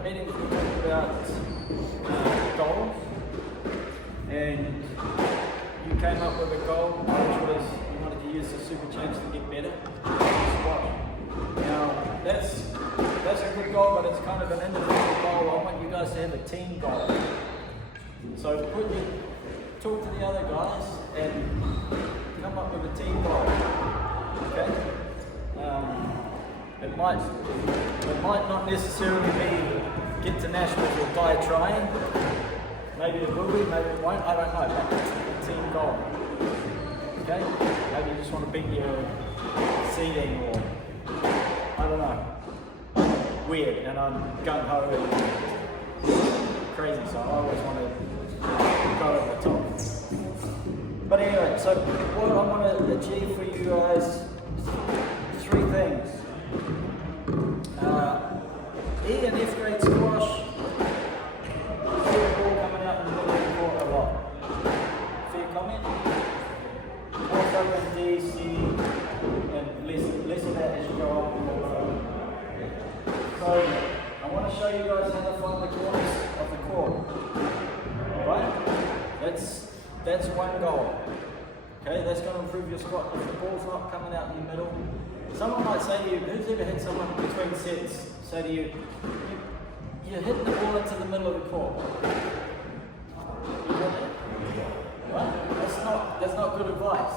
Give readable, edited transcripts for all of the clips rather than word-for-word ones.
prep meetings we talked about goals, and you came up with a goal which was you wanted to use the super champs to get better in squash. Now that's a good goal, but it's kind of an individual goal. I want you guys to have a team goal. So talk to the other guys and come up with a team goal. Okay? It might not necessarily be get to nationals or die trying. Maybe it will be, maybe it won't. I don't know. But it's a team goal. Okay? Maybe you just want to beat your seeding, or I don't know. I'm weird and I'm gung ho and crazy, so I always want to go over the top. But anyway, so what I want to achieve for you guys is 3 things. E and F grade squash, see the ball coming out in the middle of the court a lot. Fair comment? Also in D, C, and less of that as you go up. So I want to show you guys how to find the corners of the court. Right? That's one goal. Okay, that's going to improve your squat. If the ball's not coming out in the middle, someone might say to you, who's ever hit someone between sets, say to you, you're hitting the ball into the middle of the court. You get it? Right? That's not good advice.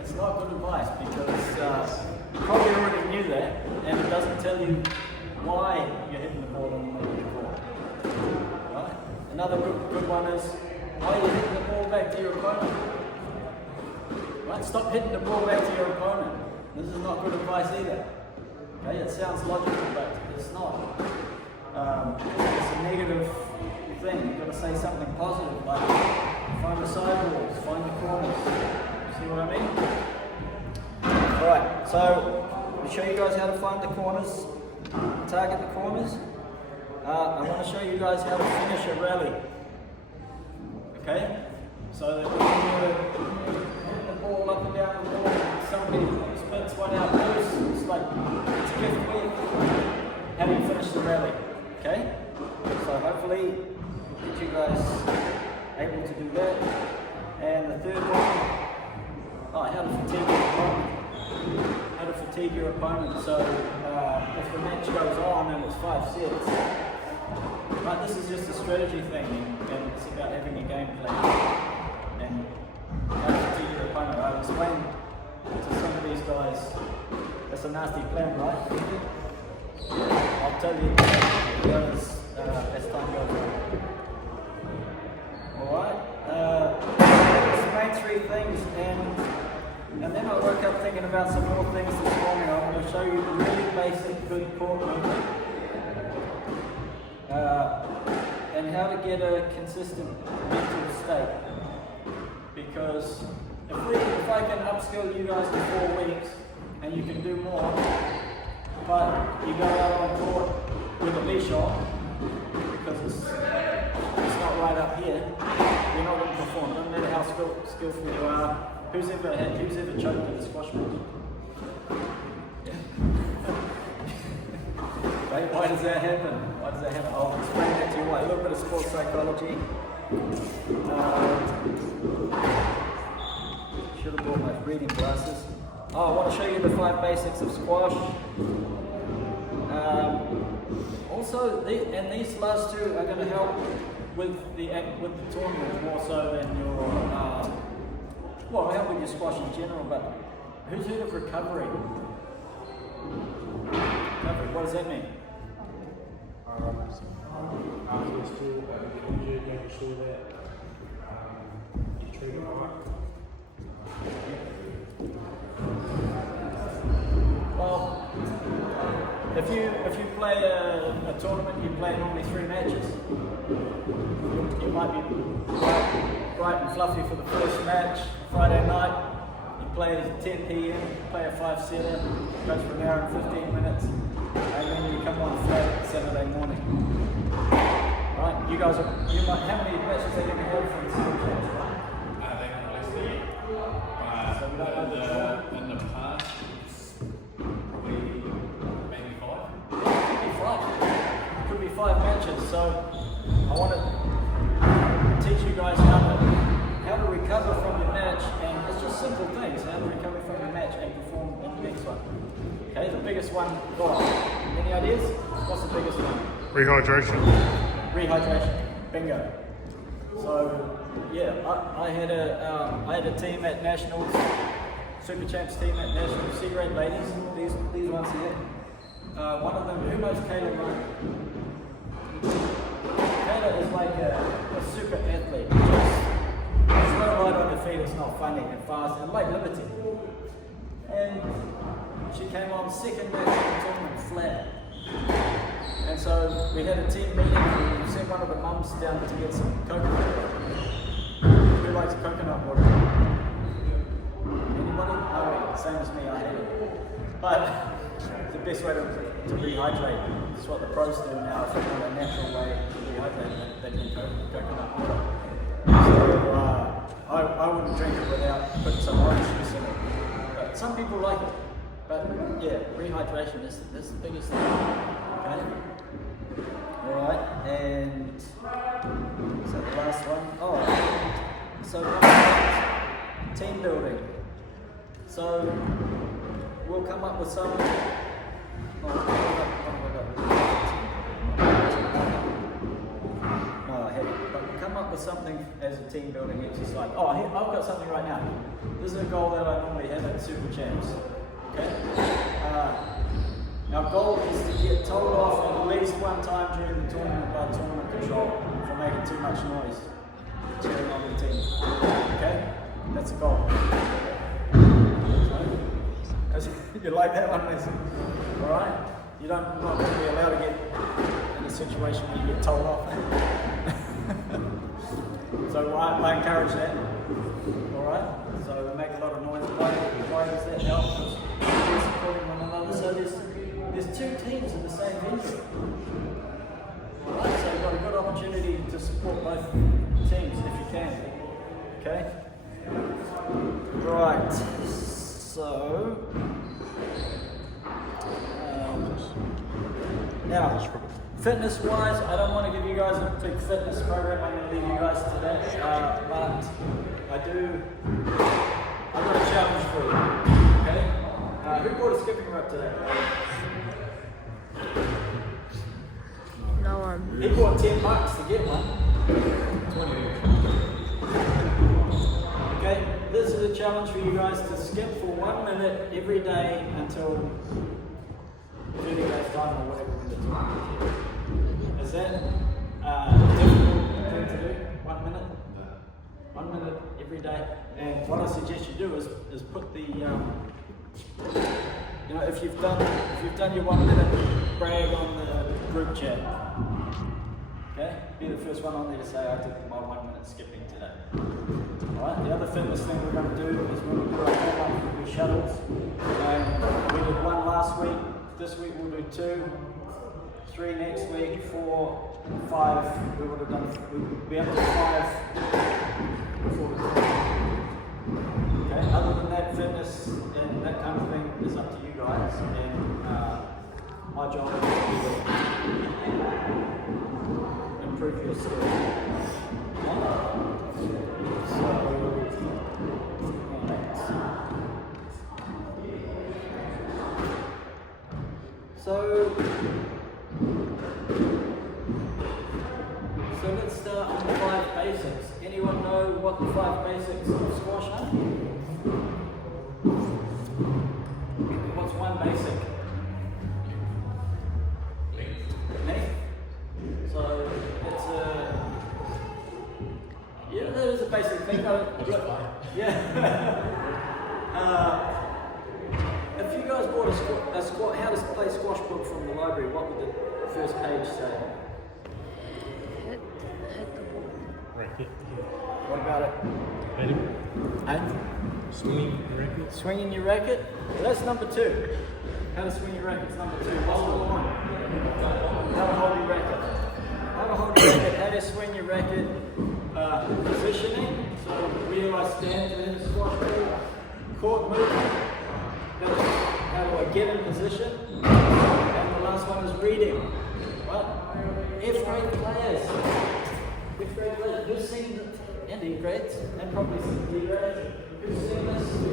It's not good advice because you probably already knew that, and it doesn't tell you why you're hitting the ball in the middle of the court. Right? Another good one is, why are you hitting the ball back to your opponent? Right? Stop hitting the ball back to your opponent. This is not good advice either. Okay? It sounds logical, but it's not. It's a negative thing. You've got to say something positive, like find the sidewalls, find the corners. See what I mean? Alright, so I'll show you guys how to find the corners, target the corners. I want to show you guys how to finish a rally. Okay? So that when you're hitting the ball up and down the ball, somebody spins one out loose, it's like, it's a gift win. How do you finish the rally? Okay? So hopefully we'll get you guys able to do that. And the third one, how to fatigue your opponent. How to fatigue your opponent. So if the match goes on and it's 5 sets, right, this is just a strategy thing, and it's about having a game plan. And how to fatigue your opponent. I'll explain to some of these guys, that's a nasty plan, right? I'll tell you as time goes on. Alright? That's the main 3 things, and then I woke up thinking about some more things this morning. I'm going to show you really basic good court movement. And how to get a consistent mental state. Because if I can upskill you guys in 4 weeks, and you can do more, but you go out on court with a leash on, because it's not right up here, you're not going to perform. No matter how skillful you are. Who's ever choked at a squash match? Yeah. Right? Why does that happen? I'll explain that to you why. A little bit of sports psychology. Should have brought my reading glasses. I want to show you the 5 basics of squash. Also, these last 2 are going to help with the tournament more so than your. Well, help with your squash in general, but who's heard of recovery? Recovery, what does that mean? After the school, get injured, making sure that you're treated right. Well, if you play a tournament, you play normally 3 matches. You might be bright and fluffy for the first match, Friday night. You play at 10 p.m. You play a 5-setter, goes for an hour and 15 minutes, and then you come on flat Saturday morning. Right? You guys how many matches are you going to have from the superchamps? They haven't released it yet. So we don't know in the past, maybe 5. Could be 5. simple things, how to recover from a match and perform in the next one. Okay, the biggest one, go on. Any ideas? What's the biggest one? Rehydration. Rehydration. Bingo. So, yeah, I had a team at Nationals, Super Champs team at Nationals, C-grade ladies, these ones here. One of them, who knows Kayla Ryan? Kayla is like a super athlete. There's no light on her feet, it's not funny and fast and like Liberty. And she came on second match of the tournament flat. And so we had a team meeting and we sent one of the mums down to get some coconut water. Who likes coconut water? Anybody? No, same as me, I hate it. But the best way to rehydrate is what the pros do now. If they want a natural way to rehydrate, they drink coconut water. So I wouldn't drink it without putting some orange juice in it. But some people like it. But yeah, rehydration is the biggest thing. Okay. Alright, and so the last one. Oh, so team building. So we'll come up with some. We'll come up with something as a team building exercise. Oh, I've got something right now. This is a goal that I normally have at Super Champs. Okay. Our goal is to get told off at least one time during the tournament by tournament control for making too much noise cheering on the team. Okay? That's a goal. So, you like that one, Liz? Alright? You're not going to be allowed to get in a situation where you get told off. So I encourage that. Alright? So we make a lot of noise. Why does that help? Because we're supporting one another. So there's two teams in the same venue. Alright, so you've got a good opportunity to support both teams if you can. Okay? Right. So now, fitness wise, I don't want to give you guys a big fitness program. I'm going to leave you guys to that. But I've got a challenge for you. Okay? Who bought a skipping rope today? No one. He bought $10 to get one. 20. Okay, this is a challenge for you guys to skip for 1 minute every day until 30 days time or whatever we're doing. Is that a difficult thing to do? 1 minute? 1 minute every day. And what I suggest you do is put the if you've done your 1 minute, brag on the group chat. Okay? Be the first one on there to say I did my 1 minute skipping today. Alright, the other fitness thing we're going to do is we're going to do a warm-up with shuttles. We did one last week. This week we'll do 2, 3 next week, 4, 5. We would have done. We'll be up to 5 before the Okay. Other than that, fitness and that kind of thing is up to you guys. And my job is to improve your skills. So let's start on the 5 basics. Anyone know what the 5 basics of squash are? What's one basic? Length. So it's that is a basic thing. Yeah. If you guys bought a squash, how to play squash book from the library, what would the first page say? Hit the ball. Racket. What about it? Hit him. And Swinging your racket. swinging your racket. Well, that's number 2. How to swing your racket's number 2. What's number 1? How to hold your racket. How to hold your racket. How to swing your racket. Positioning. So where do I stand in the squash ball? Court movement. How do I get in position? And the last one is reading. What? F grade players. Who've seen, and E grades, and probably some D grades. Who's seen this?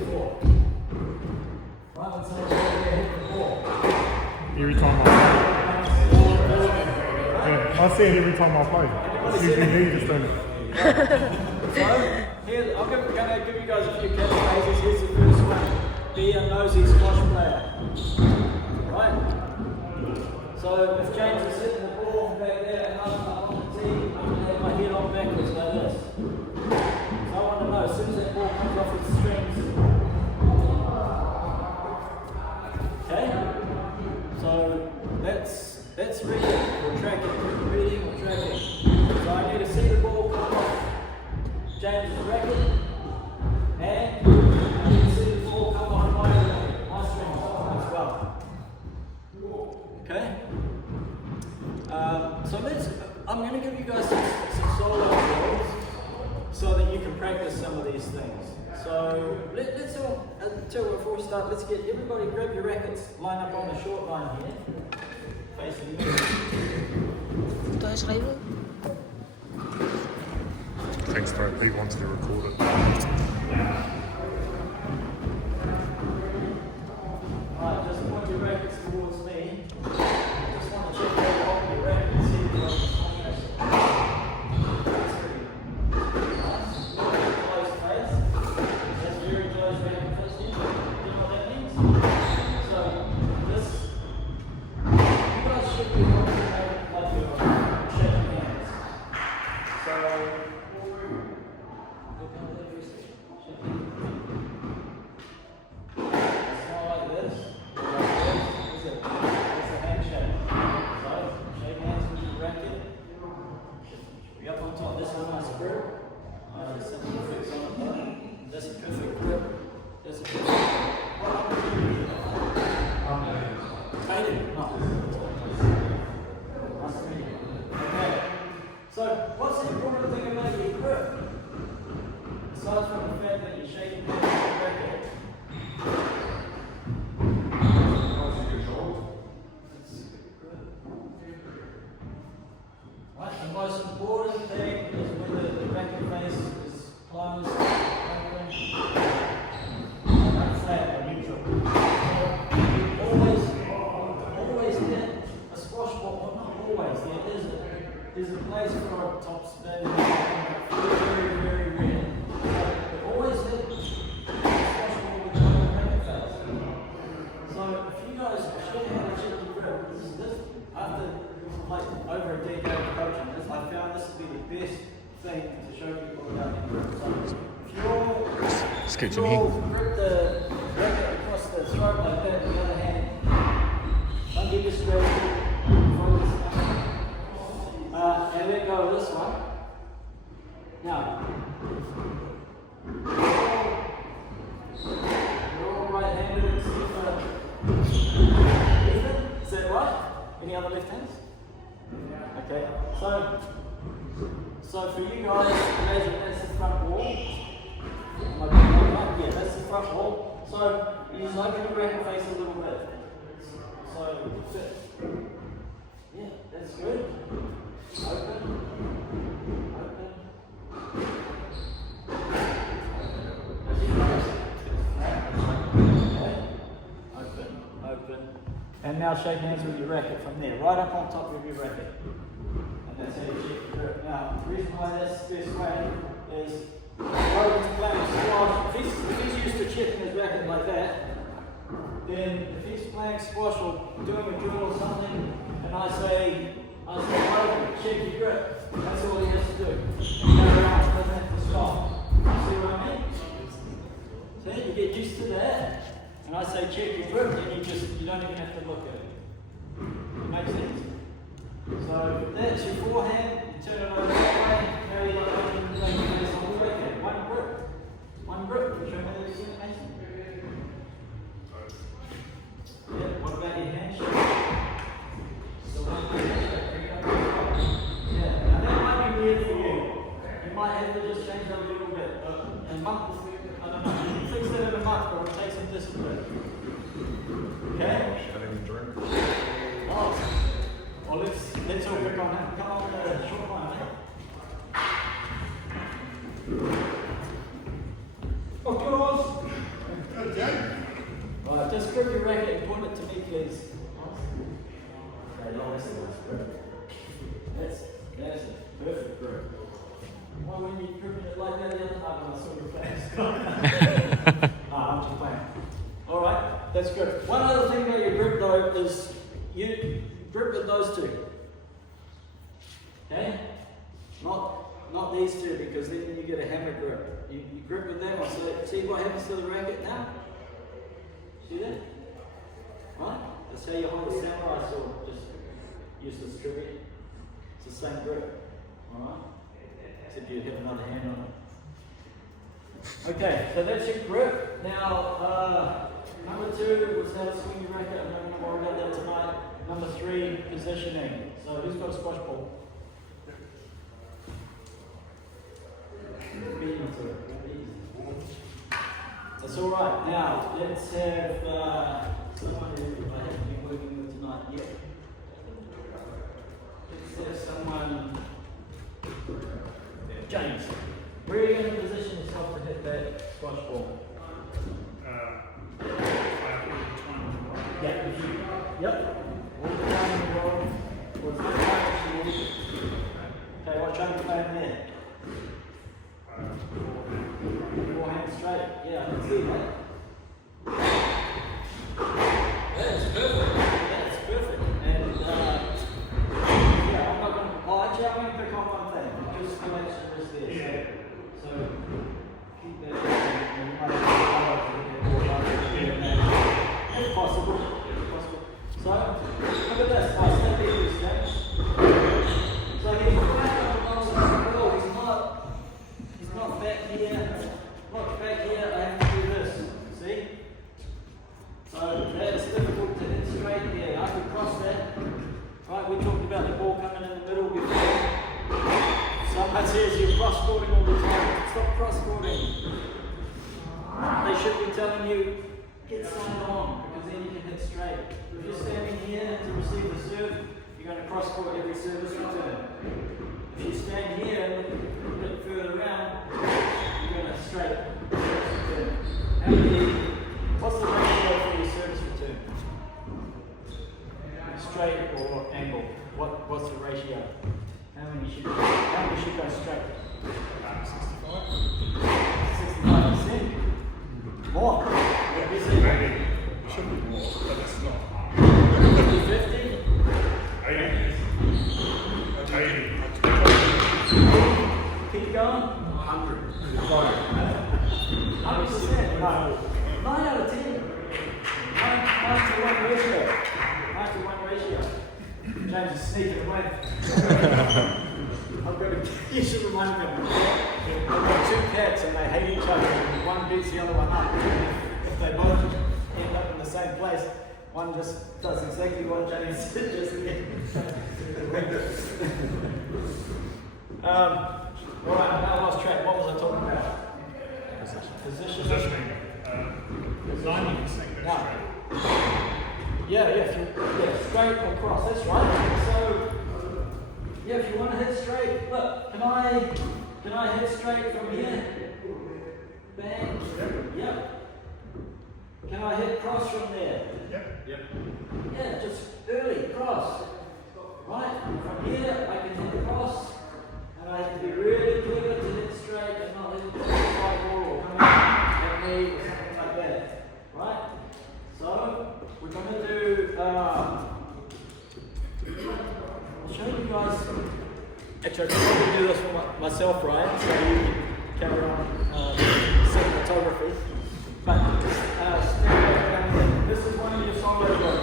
see it every time I play. It's usually me just doing it. So, here, I'm going to give you guys a few catchphrases. Here's the first one. Be a nosy squash player. Right? So, if James is hitting the ball back there and I'm on the tee, I'm going to have my head on backwards like this. So I want to know, as soon as that ball comes off its strings. Okay? So, that's reading or tracking. Reading or tracking. So I need to see the ball come off James' racket, and I need to see the ball come on my string as well. Okay? So I'm going to give you guys some solo drills so that you can practice some of these things. So let's all, before we start, let's get everybody grab your rackets, line up on the short line here, facing me. Do I schrijven? Thanks, bro. He wants to record it. Alright, just point your rackets towards me. Just want to check that off your rackets. See if you're on the nice. Close face. That's very close back and first in. You know what that means? So, this, you guys should be able to make like you're shaking hands. So, so, what's the important thing about your grip? Aside from the fact that you're shaking hands with your racket. Right, the most important thing is when the racket face is closed, open, and flat or neutral. Always hit a squash ball, well not always, there's a place for a top spin, very, very rare. But always hit a squash ball with your racket face. So if you guys should have a check your grip, this after like over a decade of coaching, I found this to be the best thing to show people about your grip. So if you'll grip the racket across the throat like that, the other hand, don't get distracted, focus. And let go of this one. Now, you're all right-handed except for left hand. Is that right? Any other left hands? Okay. So for you guys, imagine that's the front wall. Yeah, that's the front wall. So you just open your racket face a little bit. So fit. Yeah, that's good. Open. And now shake hands with your racket from there, right up on top of your racket. And that's how you check your grip. Now, the reason why that's the best way is Logan's playing squash. If he's used to checking his racket like that, then if he's playing squash or doing a drill or something, and I say, Logan, check your grip. That's all he has to do. And go around, doesn't have to stop. See what I mean? See, you get used to that. And I say check your grip, then you don't even have to look at it. Makes sense? So that's your forehand, you turn it over that way, carry it over and make it nice on the backhand. One grip. One grip. Show me that again, Mason. Yeah, what about your handshake? So one handshake. Yeah, now that might be weird for you. You might have to just change that a little bit. A month, I don't know, you can fix that in a month, but it'll take some discipline. Okay? Oh. Well, let's all pick on that. Come on with a short one, mate. Of course. Okay. Right, just grip your racket and point it to me, please. Okay, that's That's good. One other thing about your grip though is you grip with those two. Okay? Not these two, because then you get a hammer grip. You grip with them. So see what happens to the racket now? See that? Right? That's how you hold a samurai sword. Just use this trigger. It's the same grip. Alright? Except you have another hand on it. Okay, so that's your grip. Now, number 2 was how to swing your racket. I'm not going to worry about that tonight. Number 3, positioning. So who's got a squash ball? That's alright. Now, let's have someone who I haven't been working with tonight yet. Let's have someone. James, where are you going to position yourself to hit that squash ball? Yep. All the time in the world. What's the time you need? Okay, what trying to play in there? 4 hands straight. Yeah, I can see that. That's perfect. That's perfect. And yeah, I'm not going to. Actually, I'm going to pick on one thing. Just collection is there. So keep that. If possible. So look at this. I step into these steps. So he's back up the ball. He's not back here. Not back here. I have to do this. See? So that's difficult to hit straight here. I can cross that. Right, we talked about the ball coming in the middle before. Someone says you're cross-courting all the time. Stop cross-courting. They should be telling you, get signed on, because then you can hit straight. If you're standing here to receive the serve, you're going to cross-court every service return. If you stand here and look a bit further around, you're going to straight return. What's the ratio for your service return? Straight or angle? What's the ratio? How many should go straight? 65%. More? Yeah, is it? Maybe. Should be more, but it's not. 50? 80. 80. Keep going? 100. 100%. No. 9 out of 10. 9 to 1 ratio. 9 to 1 ratio. James is sneaking away. You should remind me. I've got 2 cats and they hate each other. And one beats the other one up. If they both end up in the same place, one just does exactly what James just did. Alright, now I lost track. What was I talking about? Positioning. Designing this thing. Now, yeah, straight or cross, that's right. So, yeah, if you want to hit straight, look, can I hit straight from here? Bang. Yep. Can I hit cross from there? Yep. Yeah, just early cross. Right? From here, I can hit cross, and I have to be really clever to hit straight and not hit the side wall or come at me or something like that. Right? So, we're going to do, I'll show you guys, actually I can probably do this for myself, Ryan, so you can carry on cinematography. But, this is one of your solo drills.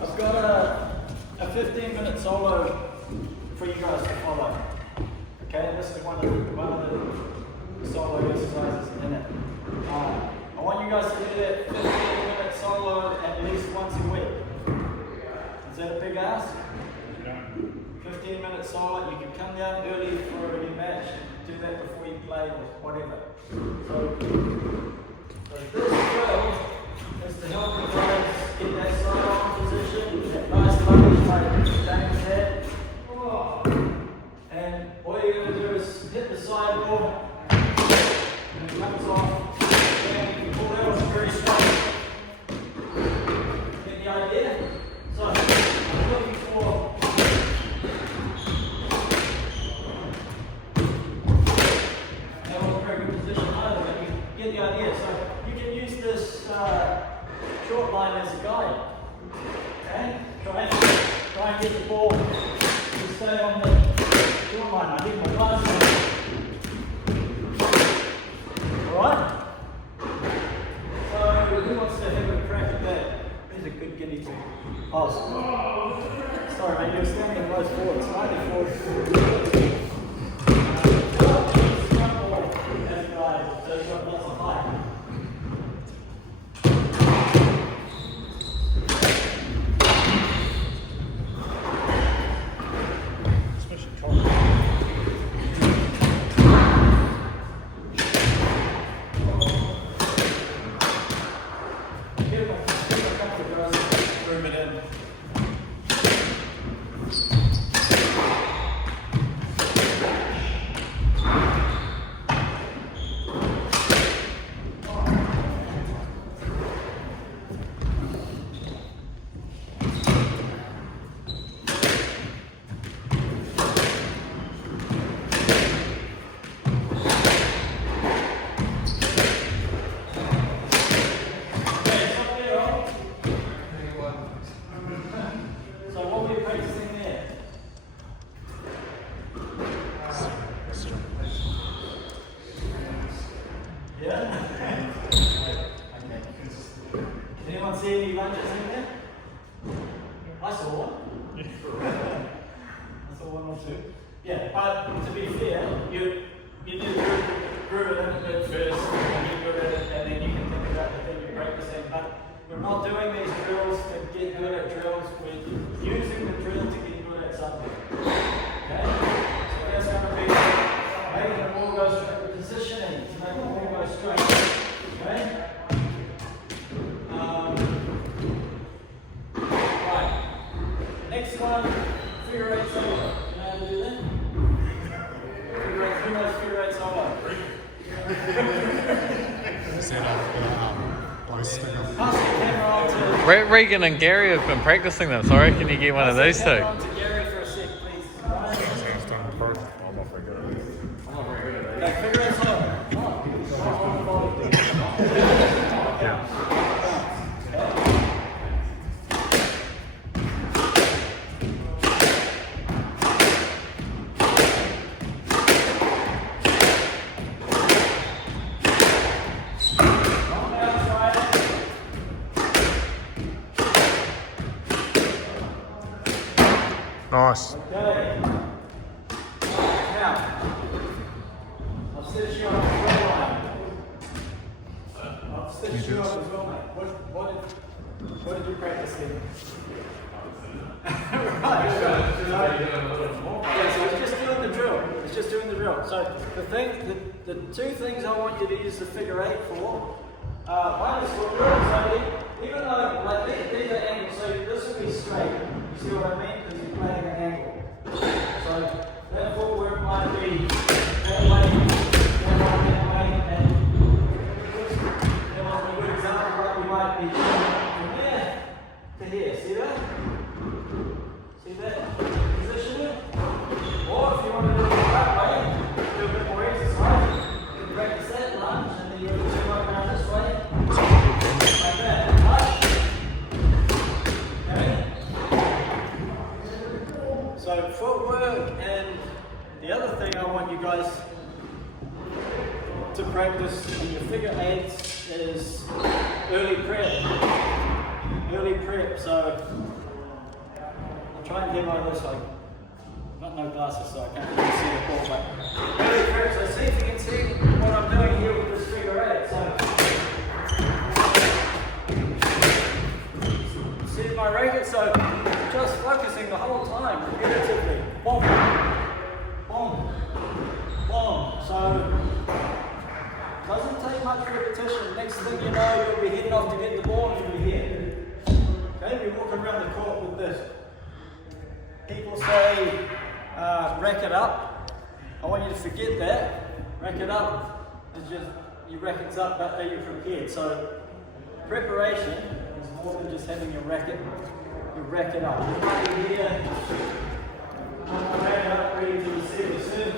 I've got a 15-minute solo for you guys to follow. Okay, this is one of the solo exercises in it. I want you guys to do that 15-minute solo at least once a week. Is that a big ask? 15-minute solo, you can come down early for a new match, do that before you play or whatever. So this drill is to help you guys get that side on position, that nice lunge like James had. And all you're going to do is hit the sideboard and it comes off. And pull that was very strong. Get the idea? So I'm looking for that wasn't a very good position either, but you get the idea. So short line as a guide. Okay? Try and get the ball to stay on the short line. I need my glasses on. Alright? So, who wants to have a crack at that? Who's a good guinea pig? Oh, sorry mate, you're standing close forward. Slightly forward. See any lunges in there? I saw one. I saw one or two. Yeah, but to be fair, you do groove it in a bit first, and you good at it, and then you can think about the thing you're practicing. But we're not doing these drills to get good at drills, we're using the drill to get good at something. Okay? So that's going to be making the ball go straight, positioning to make the ball go straight. Okay? Next one, figure eight solo. You know how to do that? Who knows figure eight solo? Pass the camera on to Regan and Gary have been practicing them, so I reckon you get one of these two. on to Gary for a sec, please. Okay, figure eight solo. Nice. Okay. Now, I've stitched you on a straight line. I've stitched you up as well, mate. What did you practice here? Right. Yeah, so it's just doing the drill. It's just doing the drill. So the two things I want you to use the figure eight for. One is footwork. So even though like these are angles, so this will be straight. You see what I mean? Because you're playing an angle. So that footwork might be that way, and there might be a good example like we might be from here to here. See that? See that? Position it. Or if you want to do it the right way, do a bit more exercise. You can practice that lunge and then you do two up around this way. Like that. Right? Okay? So footwork, and the other thing I want you guys to practice in your figure eights is early prep. Early prep. So I'll try and demo this. I've got no glasses, so I can't really see the ball. But early prep. So see if you can see what I'm doing here with this figure eight. So see my racket. So just focusing the whole time, repetitively. Boom, boom, boom. So doesn't take much repetition. Next thing you know, you'll be heading off to get the ball and you'll be here. Okay, you're walking around the court with this. People say, rack it up. I want you to forget that. Rack it up is just, your racket's up, but are you prepared? So preparation is more than just having your racket. You rack it up. You might be here, rack it up, ready to receive the serve.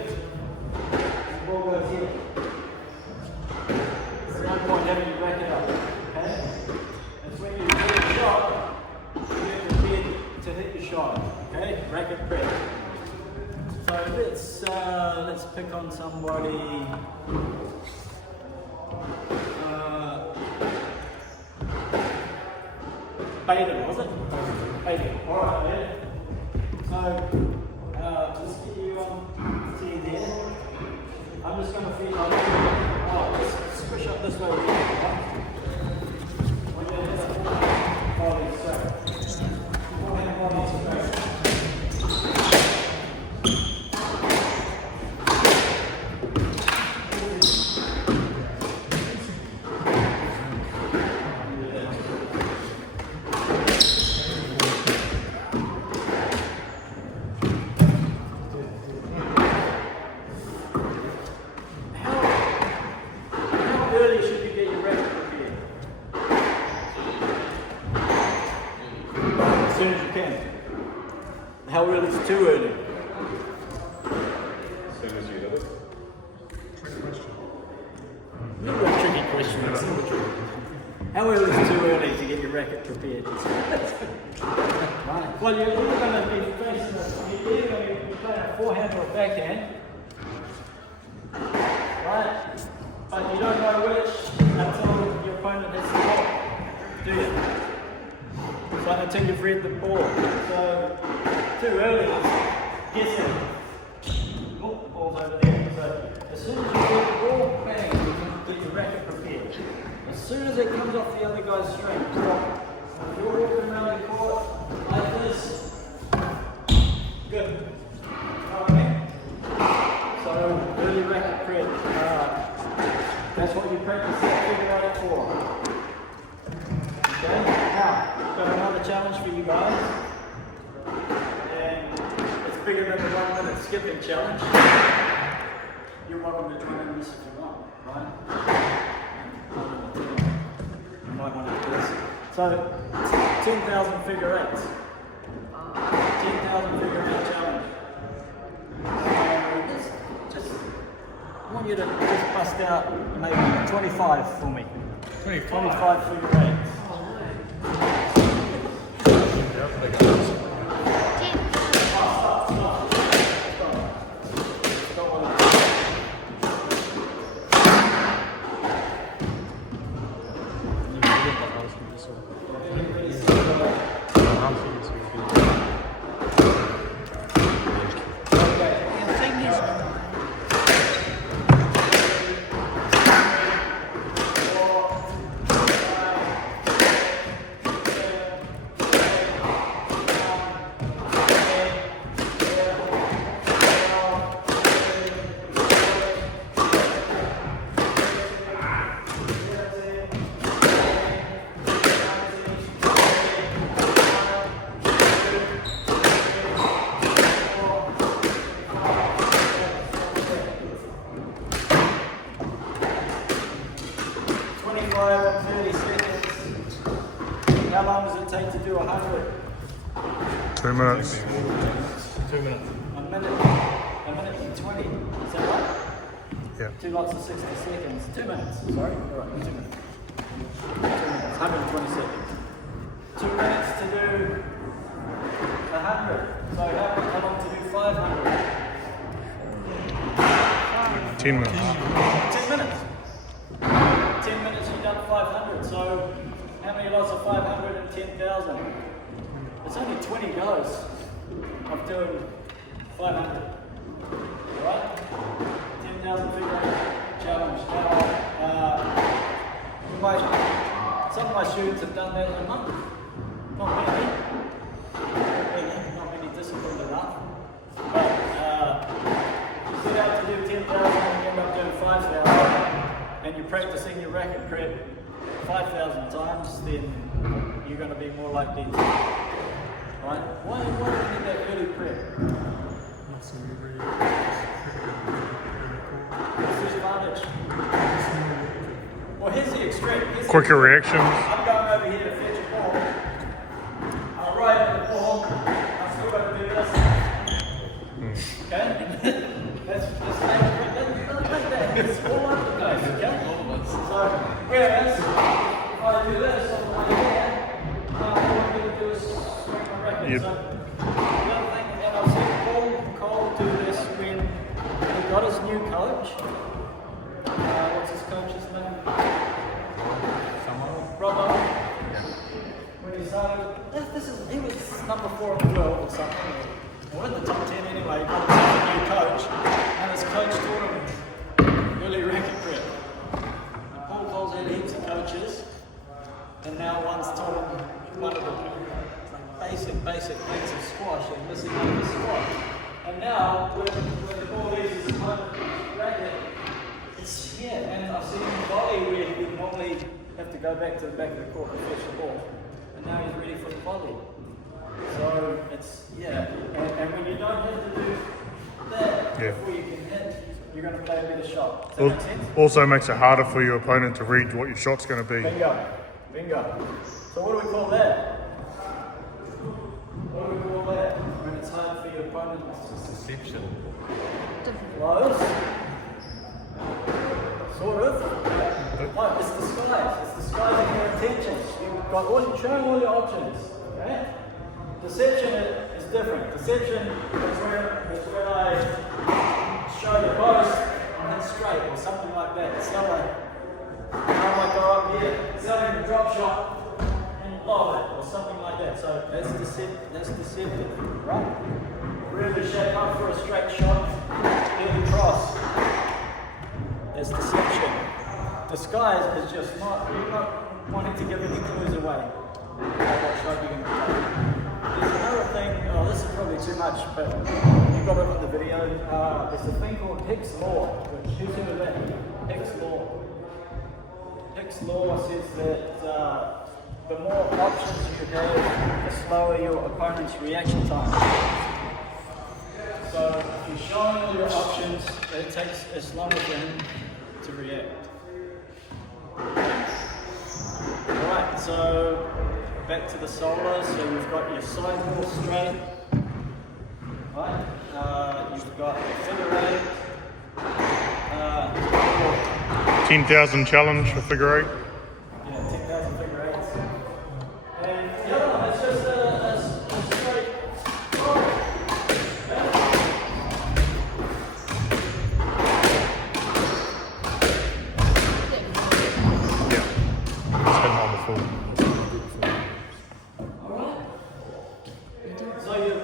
The ball goes here. There's no point having you rack it up. Okay? somebody Baden, was it? Baden. Alright, yeah. So just get you on to you there. I'm just going to feed on just squish up this way. When you hit the body straight. Forehand body straight. How early is too early? As soon as you hit it. Not a tricky question. How early is too early to get your racket prepared? Right. Well, you're either going to be facing you're either going to be playing a forehand or a backhand. Right? But you don't know which until your opponent hits the ball. Do you? So until you've read the ball. So too early is guessing. Oh, ball's over there. So as soon as you get the ball, bang, you can get your racket prepared. As soon as it comes off the other guy's string, drop. If you're walking around the court like this, good. Okay. So early racket prep. That's what you practice that figure out for. Okay. Now, got another challenge for you guys. Bigger than the 1 minute skipping challenge. You're welcome to join in this if you want, right? You might want to do this. So, 10,000 figure eights. 10,000 figure eight challenge. Just, I want you to just bust out maybe 25 for me. 25 figure eights. How long does it take to do 100? 2 minutes. 2 minutes. A minute and 20. Is that right? Yeah. 2 lots of 60 seconds. 2 minutes. Sorry? Alright, 2 minutes. 2 minutes. 120 seconds. 2 minutes to do 100. So how long to do 500? 10 minutes. 10 minutes. 10 minutes you've done 500. So how many lots of 500 and 10,000? It's only 20 goes of doing 500. Alright? 10,000 figure eight challenge. Now, some of my students have done that in a month. Not many. Not many disciplined enough. But you set out to do 10,000 and you end up doing 5,000, and you're practicing your racket prep 5,000 times, then you're going to be more likely to. Right? Why do you need that early prep? What's the advantage? Well, here's the extreme. Quicker reactions. I'm going over here to fetch a ball. I'll ride at the ball. I've still got to do this. Okay? That's like that. It's all over the place, okay? So, whereas, if I do this on the way here, all I'm going to do is swing my racket. Yep. So, the other thing, and I've seen Cole do this when he got his new coat. number 4 in the world or something, or in the top 10 anyway, he got himself a new coach, and his coach taught him early racket prep. And Paul Cole's had heaps of coaches, and now one's taught him one of the basic things of squash and missing out of the squash. And now, when Paul uses his racket, it's here, and I've seen him volley where he would normally have to go back to the back of the court and fetch the ball. And now he's ready for the volley. So it's, and when you don't have to do that before you can hit, you're going to play a better shot. Does that make sense? Also makes it harder for your opponent to read what your shot's going to be. Bingo. So what do we call that? What do we call that? When it's hard for your opponent? It's deception. Close. Sort of. No, it's disguise. It's disguising your intentions. You've got showing all your options. Okay? Deception is different. Deception is when I show the post and hit straight or something like that. It's not like I might go up here, selling a drop shot and lob it or something like that. So that's deceptive, right? Really shape up for a straight shot, early cross. That's deception. Disguise is just you're not wanting to give any clues away. What shot you're going to play. There's another thing, this is probably too much, but you got it on the video. There's a thing called Hick's Law. Who's heard of that? Hick's Law. Hick's Law says that the more options you have, the slower your opponent's reaction time. So if you're showing all your options, it takes as long for him to react. Alright, so back to the solo. So you've got your side ball straight, right? You've got your figure 8. 10,000 challenge for figure 8. Yeah, 10,000 figure 8s. And the other one is just a straight roll. It's been on the full. So you're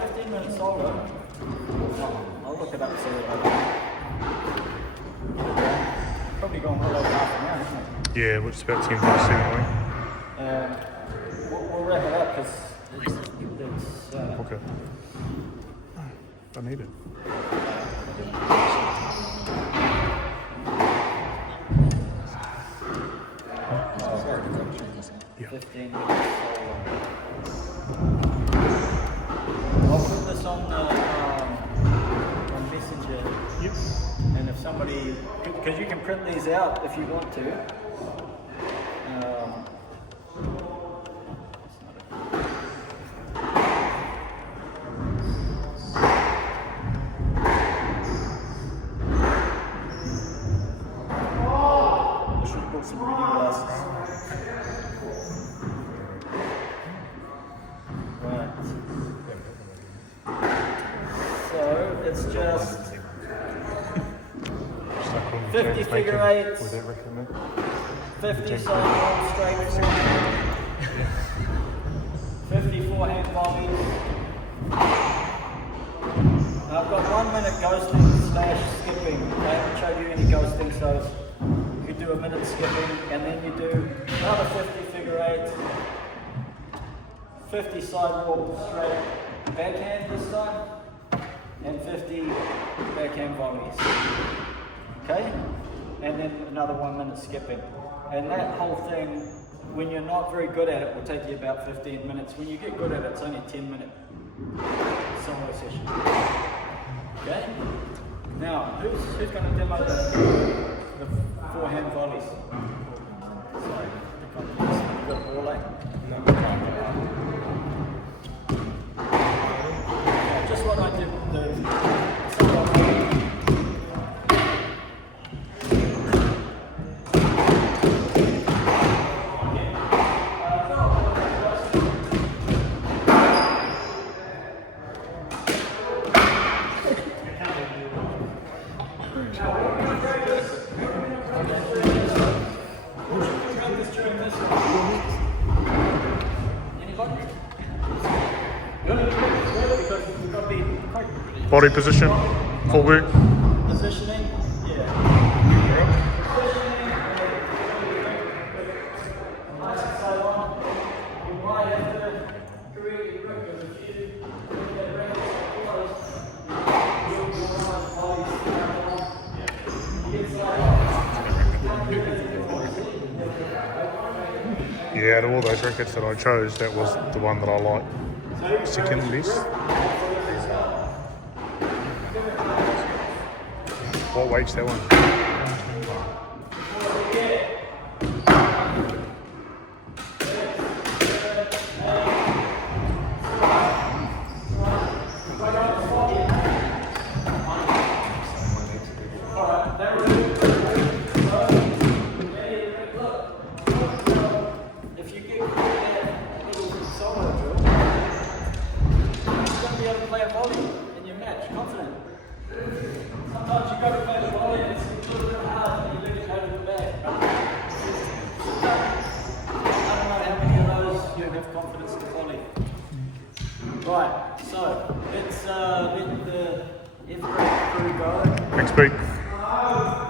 15 minutes older. I'll look it up so that probably going well over half an hour, isn't it? Yeah, which is about 10 past 7, I think. We'll wrap it up because it's Okay. I need it. Yeah. 15 minutes I'll put this on Messenger. Yep. And if somebody, because you can print these out if you want to. I should put some reading glasses. Right. So it's just 50 figure 8s, Would that recommend? 50 side roll straight forward, 50 forehand volleys. I've got 1 minute ghosting / skipping. I haven't showed you any ghosting, so you do a minute skipping and then you do another 50 figure 8, 50 side roll straight backhand this time, and 50 backhand volleys. Okay? And then another 1 minute skipping. And that whole thing, when you're not very good at it, will take you about 15 minutes. When you get good at it, it's only a 10-minute solo session. Okay? Now, who's going to demo the forehand volleys? Sorry, you got a ball line? No. Yeah, just what I did with the Anybody? You only do this because you've got to be quick. Body position, fullback. Positioning, yeah. Positioning, nice and so on. You might have to really quick because if you get ready to close, you'll be on the body. You get Yeah, out of all those records that I chose, that was the one that I liked second best. What weight's that one? If you get that little solo drill, you're going to be able to play a volley in your match, confident. Sometimes you go to play the volley and it's a little bit hard and you let it go to the back. I don't know how many of those you have confidence in volley. Right, so let's let the F-grade crew go. Thanks, Pete.